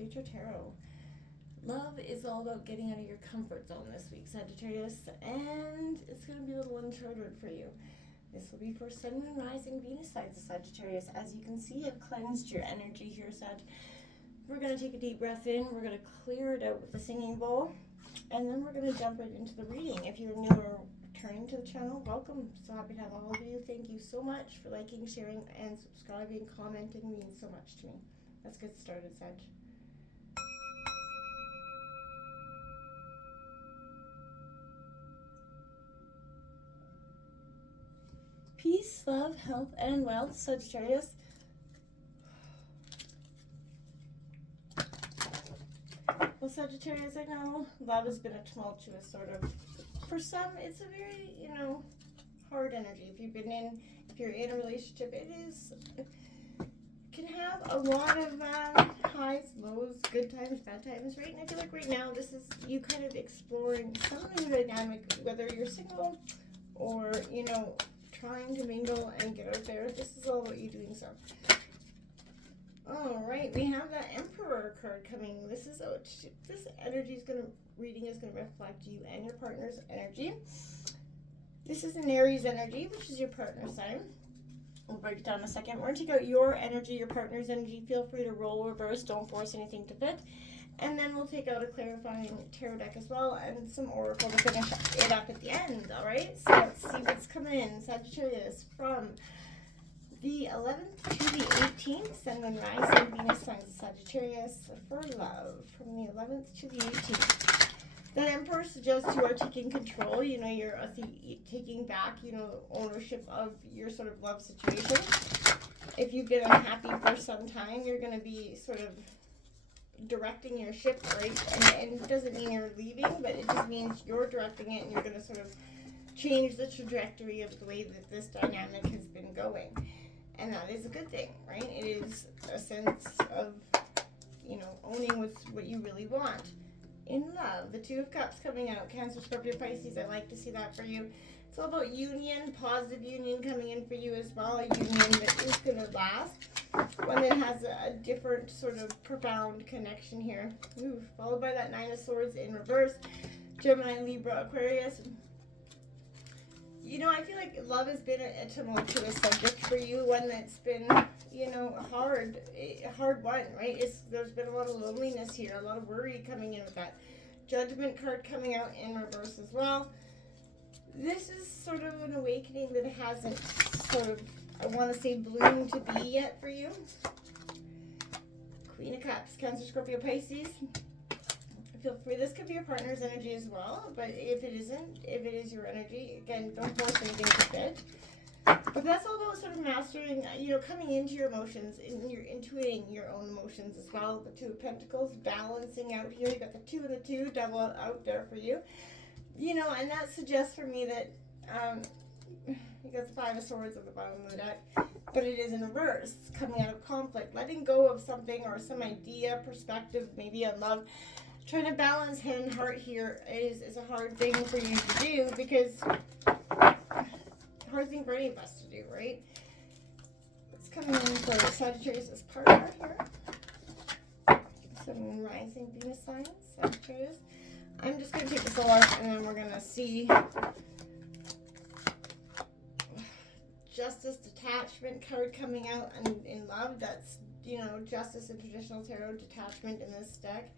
Future Tarot. Love is all about getting out of your comfort zone this week, Sagittarius, and it's going to be a little uncharted for you. This will be for Sun, Moon, Rising, Venus signs of Sagittarius. As you can see, I've cleansed your energy here, Sag. We're going to take a deep breath in. We're going to clear it out with the singing bowl, and then we're going to jump right into the reading. If you're new or returning to the channel, welcome. So happy to have all of you. Thank you so much for liking, sharing, and subscribing. Commenting means so much to me. Let's get started, Sag. Peace, love, health, and wealth, Sagittarius. Well, Sagittarius, I know love has been a tumultuous sort of, for some, it's a very, hard energy. If you're in a relationship, it can have a lot of highs, lows, good times, bad times, right? And I feel like right now, this is you kind of exploring some new dynamic, whether you're single or, trying to mingle and get out there. This is all about you doing so. All right, we have that Emperor card coming. This energy reading is gonna reflect you and your partner's energy. This is an Aries energy, which is your partner sign. We'll break it down in a second. We're gonna take out your energy, your partner's energy. Feel free to roll reverse. Don't force anything to fit. And then we'll take out a clarifying tarot deck as well and some oracle to finish it up at the end, all right? So let's see what's coming in, Sagittarius, from the 11th to the 18th, Sun, Moon, Rising, Venus signs of Sagittarius for love, from the 11th to the 18th. The Emperor suggests you are taking control, you're taking back, ownership of your sort of love situation. If you've been unhappy for some time, you're going to be sort of directing your ship, right? And it doesn't mean you're leaving, but it just means you're directing it and you're going to sort of change the trajectory of the way that this dynamic has been going. And that is a good thing, right? It is a sense of, owning what you really want. In love, the Two of Cups coming out, Cancer, Scorpio, Pisces, I like to see that for you. It's all about union, positive union coming in for you as well, a union that is going to last. One that has a different sort of profound connection here. Ooh, followed by that Nine of Swords in reverse. Gemini, Libra, Aquarius. I feel like love has been a tumultuous subject for you. One that's been, a hard one, right? There's been a lot of loneliness here, a lot of worry coming in with that. Judgment card coming out in reverse as well. This is sort of an awakening that hasn't sort of, I want to say, bloomed to be yet for you. Queen of Cups, Cancer, Scorpio, Pisces. Feel free. This could be your partner's energy as well, but if it isn't, if it is your energy, again, don't force anything to fit. But that's all about sort of mastering, coming into your emotions, and you're intuiting your own emotions as well. The Two of Pentacles balancing out here. You got the 2 and the 2 double out there for you. And that suggests for me that you got the 5 of Swords at the bottom of the deck, but it is in reverse, coming out of conflict, letting go of something or some idea, perspective, maybe on love. Trying to balance head and heart here is a hard thing for you to do, because hard thing for any of us to do, right? It's coming in for Sagittarius' partner here. Sun, Rising, Venus signs, Sagittarius. I'm just going to take this all out, and then we're going to see Justice, Detachment card coming out in love. That's, Justice in traditional tarot, detachment in this deck.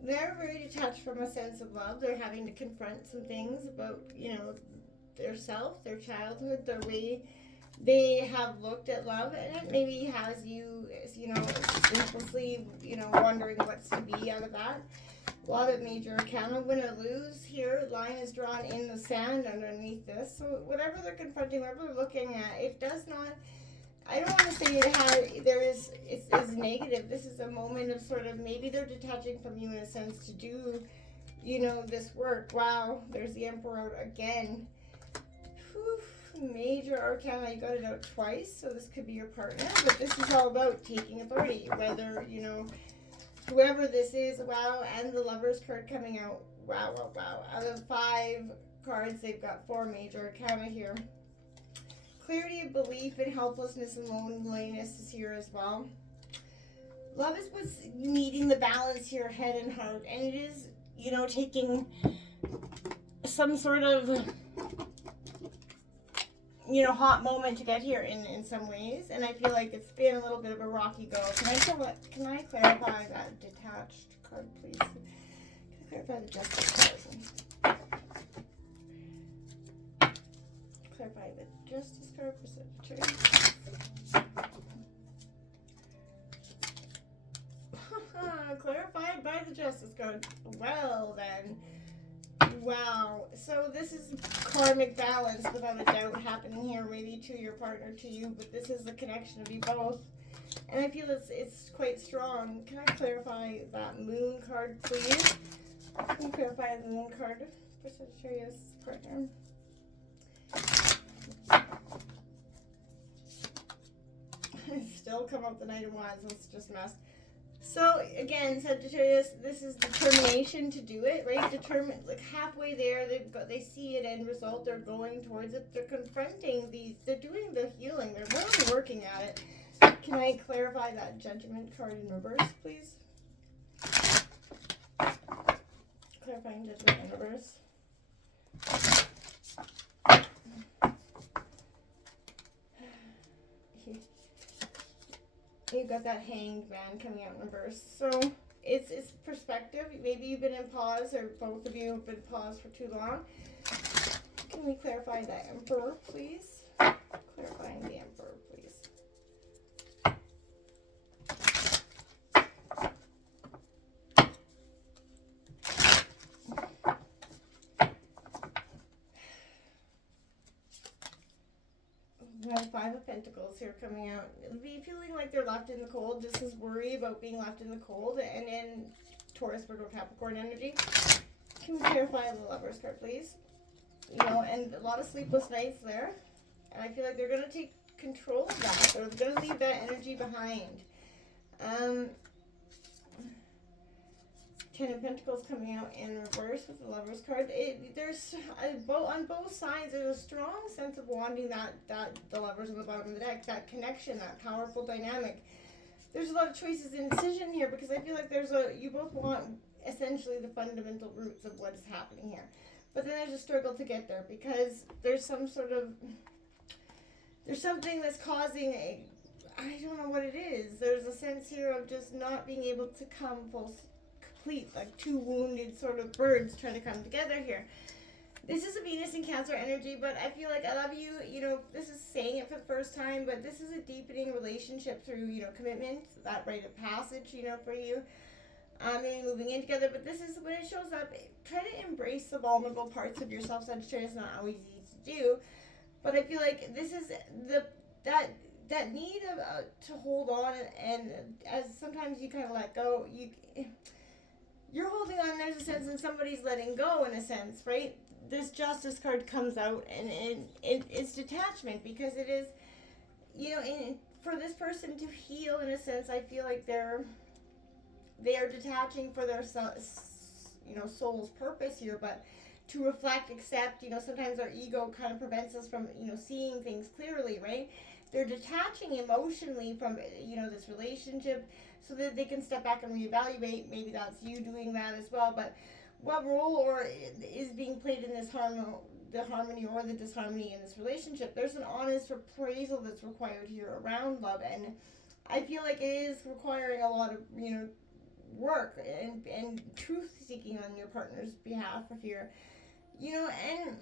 They're very detached from a sense of love. They're having to confront some things about, their self, their childhood, the way they have looked at love, and it maybe has you, sleeplessly, wondering what's to be out of that. A lot of major arcana, win or lose here. Line is drawn in the sand underneath this. So whatever they're confronting, whatever they're looking at, it does not, I don't want to say it's negative. This is a moment of sort of, maybe they're detaching from you in a sense to do, this work. Wow, there's the Emperor again. Whew, major arcana, you got it out twice, so this could be your partner, but this is all about taking authority, whether, whoever this is. Wow, and the Lovers card coming out. Wow, wow, wow. Out of 5 cards, they've got 4 major arcana here. clarity of belief and helplessness and loneliness is here as well. Love is what's needing the balance here, head and heart. And it is, you know, taking some sort of, you know, hot moment to get here in some ways. And I feel like it's been a little bit of a rocky go. Can I clarify that detached card, please? Can I clarify the justice card? Clarify the justice card for Sagittarius. Clarified by the justice card. Well then. Wow. So this is karmic balance without a doubt happening here, maybe to your partner, to you, but this is the connection of you both. And I feel it's quite strong. Can I clarify that moon card, please? Can you clarify the moon card for Sagittarius partner? Still come up the Knight of Wands. Let's just mess. So again, Sagittarius, this is determination to do it, right? Determined, like halfway there, they see an end result. They're going towards it. They're confronting these. They're doing the healing. They're really working at it. Can I clarify that Judgment card in reverse, please? Clarifying Judgment in reverse. You've got that Hanged Man coming out in reverse. So it's perspective. Maybe you've been in pause, or both of you have been paused for too long. Can we clarify the Emperor, please? Clarifying the Emperor, please. We have 5 of Pentacles here coming out. Be feeling like they're left in the cold. This is worry about being left in the cold. And in Taurus, Virgo, Capricorn energy. Can we clarify the Lovers card, please? You know, and a lot of sleepless nights there. And I feel like they're going to take control of that. They're going to leave that energy behind. 10 of Pentacles coming out in reverse with the Lovers card. There's on both sides, there's a strong sense of wanting that the Lovers on the bottom of the deck, that connection, that powerful dynamic. There's a lot of choices in decision here, because I feel like you both want essentially the fundamental roots of what is happening here. But then there's a struggle to get there, because there's something that's causing I don't know what it is. There's a sense here of just not being able to come complete, like 2 wounded sort of birds trying to come together here. This is a Venus and Cancer energy, but I feel like I love you. You know, this is saying it for the first time, but this is a deepening relationship through, you know, commitment, that rite of passage, you know, for you. Maybe moving in together, but this is when it shows up. Try to embrace the vulnerable parts of yourself, Sagittarius. Not always easy to do, but I feel like this is that need of to hold on, and as sometimes you kind of let go, you're holding on. There's a sense, and somebody's letting go in a sense, right? This Justice card comes out, and it's detachment, because it is, you know, for this person to heal in a sense. I feel like they are detaching for their, you know, soul's purpose here, but to reflect, accept, you know, sometimes our ego kind of prevents us from, you know, seeing things clearly, right? They're detaching emotionally from, you know, this relationship, so that they can step back and reevaluate. Maybe that's you doing that as well, but what role is being played in this the harmony or the disharmony in this relationship? There's an honest appraisal that's required here around love, and I feel like it is requiring a lot of, you know, work and truth seeking on your partner's behalf here, you know. And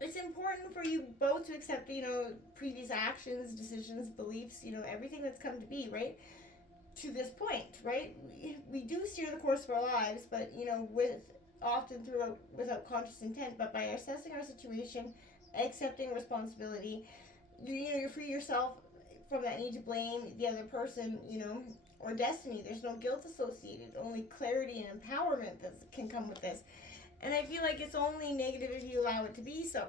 it's important for you both to accept, you know, previous actions, decisions, beliefs, you know, everything that's come to be, right, to this point, right? We do steer the course of our lives, but, you know, without conscious intent, but by assessing our situation, accepting responsibility, you free yourself from that need to blame the other person, you know, or destiny. There's no guilt associated, only clarity and empowerment that can come with this. And I feel like it's only negative if you allow it to be so.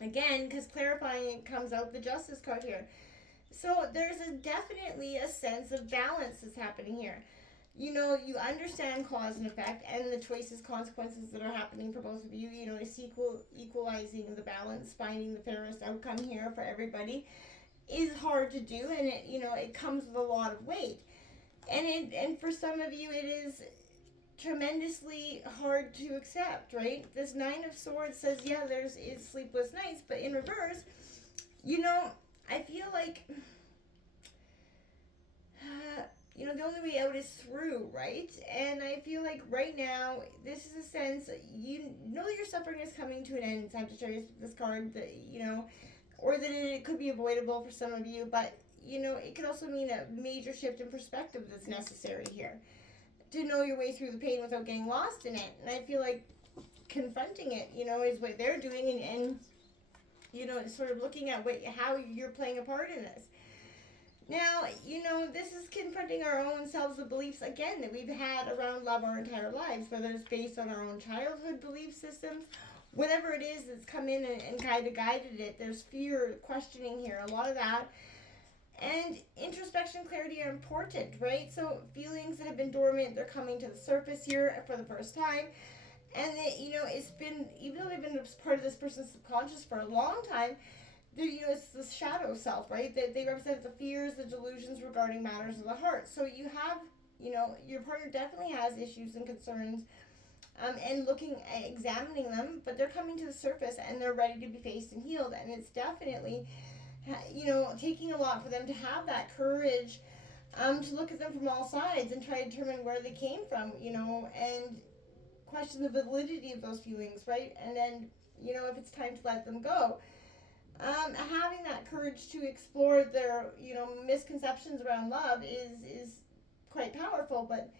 Again, because clarifying it comes out the Justice card here. So there's definitely a sense of balance that's happening here. you know, you understand cause and effect and the choices, consequences that are happening for both of you. You know, it's equalizing the balance, finding the fairest outcome here for everybody is hard to do, and it, you know, it comes with a lot of weight. And for some of you, it is tremendously hard to accept, right? This Nine of Swords says, yeah, there's is sleepless nights, but in reverse, you know, I feel like you know, the only way out is through, right? And I feel like right now, this is a sense, you know that your suffering is coming to an end, Sagittarius, with this card, that, you know, or that it could be avoidable for some of you, but, you know, it could also mean a major shift in perspective that's necessary here. To know your way through the pain without getting lost in it. And I feel like confronting it, you know, is what they're doing, and you know, sort of looking at how you're playing a part in this. Now, you know, this is confronting our own selves of beliefs, again, that we've had around love our entire lives, whether it's based on our own childhood belief systems, whatever it is that's come in and kind of guided it. There's fear, questioning here, a lot of that. And introspection, clarity are important, right? So feelings that have been dormant, they're coming to the surface here for the first time. And it, you know, it's been, even though they've been part of this person's subconscious for a long time, you know, it's the shadow self, right? They represent the fears, the delusions regarding matters of the heart. So you have, you know, your partner definitely has issues and concerns, and examining them, but they're coming to the surface and they're ready to be faced and healed. And it's definitely, you know, taking a lot for them to have that courage, to look at them from all sides and try to determine where they came from, you know, and question the validity of those feelings, right? And then, you know, if it's time to let them go. Having that courage to explore their, you know, misconceptions around love is quite powerful, but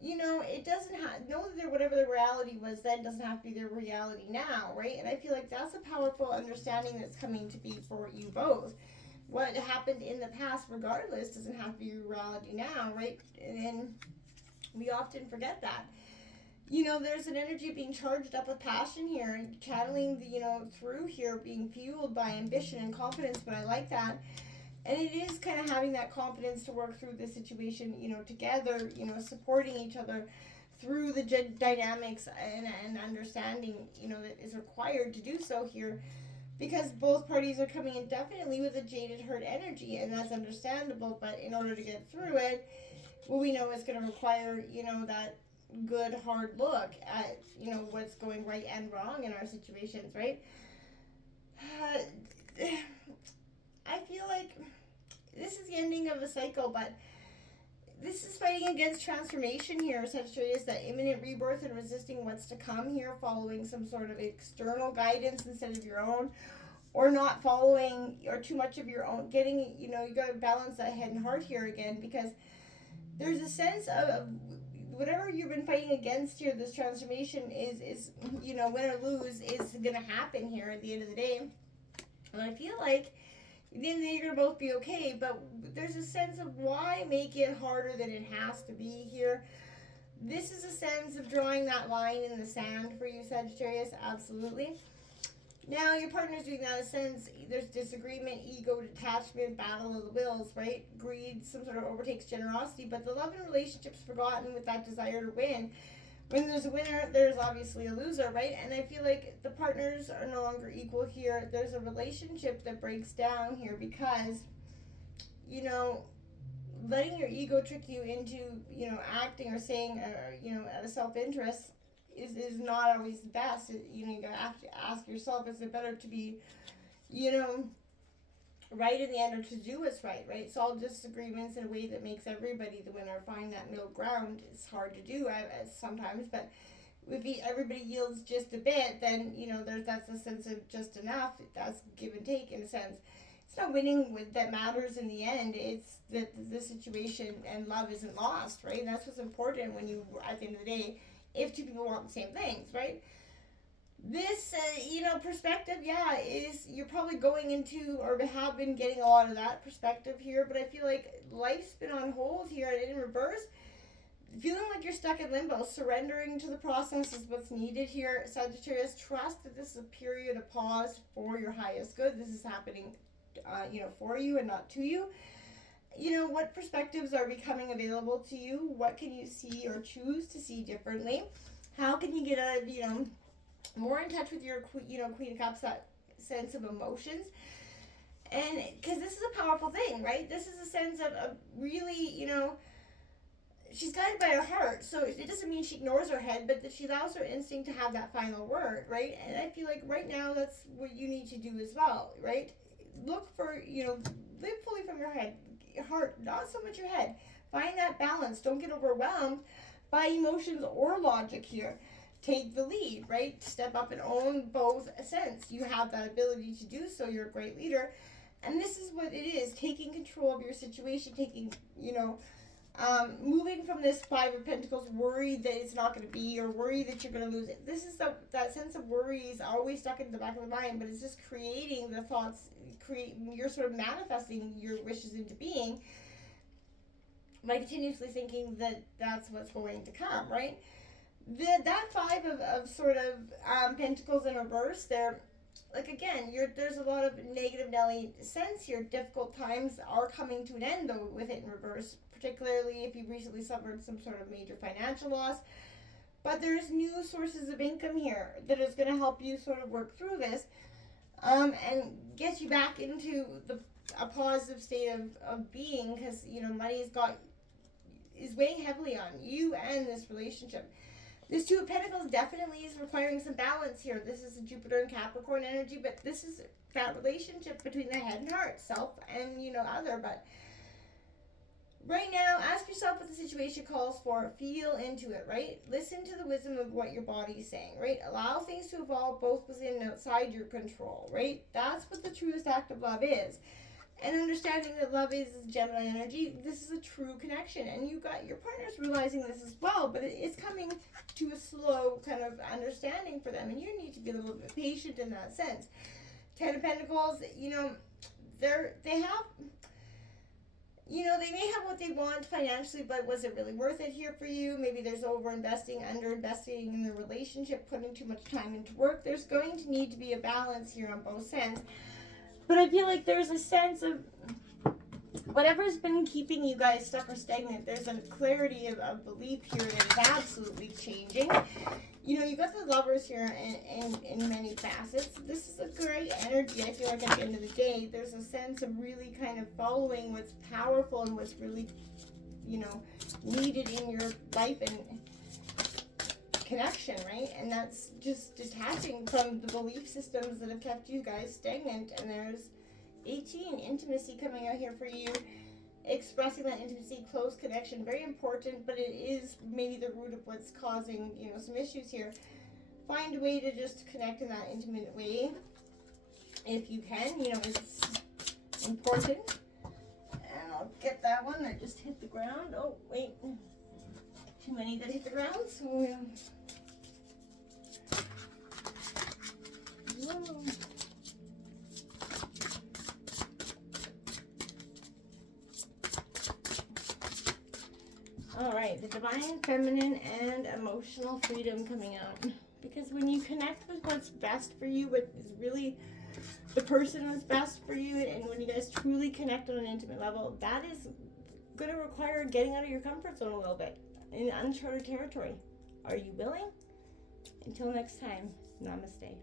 you know, it doesn't have, know that whatever their reality was then doesn't have to be their reality now, right? And I feel like that's a powerful understanding that's coming to be for you both. What happened in the past, regardless, doesn't have to be your reality now, right? And we often forget that. You know, there's an energy being charged up with passion here and channeling the, you know, through here, being fueled by ambition and confidence, but I like that. And it is kind of having that confidence to work through the situation, you know, together, you know, supporting each other through the dynamics and understanding, you know, that is required to do so here, because both parties are coming in definitely with a jaded, hurt energy, and that's understandable. But in order to get through it, well, we know it's going to require, you know, that good hard look at, you know, what's going right and wrong in our situations, right? I feel like this is the ending of a cycle, but this is fighting against transformation here, Sagittarius, that imminent rebirth and resisting what's to come here, following some sort of external guidance instead of your own, or not following, or too much of your own, getting, you know, you got to balance that head and heart here again, because there's a sense of whatever you've been fighting against here, this transformation is, you know, win or lose, is going to happen here at the end of the day. And I feel like at the end of the day, you're going to both be okay, but there's a sense of why make it harder than it has to be here. This is a sense of drawing that line in the sand for you, Sagittarius, absolutely. Now, your partner's doing that in a sense, there's disagreement, ego, detachment, battle of the wills, right? Greed, some sort of overtakes generosity, but the love and relationship's forgotten with that desire to win. When there's a winner, there's obviously a loser, right? And I feel like the partners are no longer equal here. There's a relationship that breaks down here because, you know, letting your ego trick you into, you know, acting or saying, you know, out of self-interest is not always the best. You know, you gotta have to ask yourself, is it better to be, you know, right in the end, or to do what's right, right? Solve disagreements in a way that makes everybody the winner. Find that middle ground. It's hard to do sometimes, but if everybody yields just a bit, then, you know, that's a sense of just enough. That's give and take in a sense. It's not winning that matters in the end. It's that the situation and love isn't lost, right? And that's what's important when you, at the end of the day, if two people want the same things, right? This, you know, perspective, yeah, is you're probably going into or have been getting a lot of that perspective here, but I feel like life's been on hold here and in reverse. Feeling like you're stuck in limbo, surrendering to the process is what's needed here. Sagittarius, trust that this is a period of pause for your highest good. This is happening, you know, for you and not to you. You know, what perspectives are becoming available to you? What can you see or choose to see differently? How can you get more in touch with your, Queen of Cups, that sense of emotions? And because this is a powerful thing, right? This is a sense of really, she's guided by her heart. So it doesn't mean she ignores her head, but that she allows her instinct to have that final word, right? And I feel like right now that's what you need to do as well, right? Look for, live fully from your head, your heart, not so much your head. Find that balance. Don't get overwhelmed by emotions or logic here. Take the lead, right? Step up and own both sense. You have that ability to do so. You're a great leader. And this is what it is, taking control of your situation, moving from this Five of Pentacles, worried that it's not going to be, or worried that you're going to lose it. This is that sense of worry is always stuck in the back of the mind, but it's just creating the thoughts, you're sort of manifesting your wishes into being by continuously thinking that that's what's going to come, right? That Five of sort of Pentacles in reverse there, like again, there's a lot of negative Nelly sense here. Difficult times are coming to an end though with it in reverse, particularly if you recently suffered some sort of major financial loss. But there's new sources of income here that is going to help you sort of work through this, and get you back into a positive state of being, because money is weighing heavily on you and this relationship. This Two of Pentacles definitely is requiring some balance here. This is a Jupiter and Capricorn energy, but this is that relationship between the head and heart, self and, other. But right now, ask yourself what the situation calls for. Feel into it, right? Listen to the wisdom of what your body is saying, right? Allow things to evolve both within and outside your control, right? That's what the truest act of love is. And understanding that love is Gemini energy, this is a true connection. And you got your partner's realizing this as well, but it's coming to a slow kind of understanding for them. And you need to be a little bit patient in that sense. Ten of Pentacles, they may have what they want financially, but was it really worth it here for you? Maybe there's over-investing, under-investing in the relationship, putting too much time into work. There's going to need to be a balance here on both ends. But I feel like there's a sense of whatever's been keeping you guys stuck or stagnant, there's a clarity of belief here that is absolutely changing. You got the Lovers here in many facets. This is a great energy. I feel like at the end of the day, there's a sense of really kind of following what's powerful and what's really, needed in your life and connection, right? And that's just detaching from the belief systems that have kept you guys stagnant. And there's 18, intimacy coming out here for you, expressing that intimacy, close connection, very important, but it is maybe the root of what's causing some issues here. Find a way to just connect in that intimate way if you can. It's important. And I'll get that one that just hit the ground. Oh wait, too many that hit the ground, so whoa. All right, the divine feminine and emotional freedom coming out. Because when you connect with what's best for you, what is really the person who's best for you, and when you guys truly connect on an intimate level, that is going to require getting out of your comfort zone a little bit in uncharted territory. Are you willing? Until next time, namaste.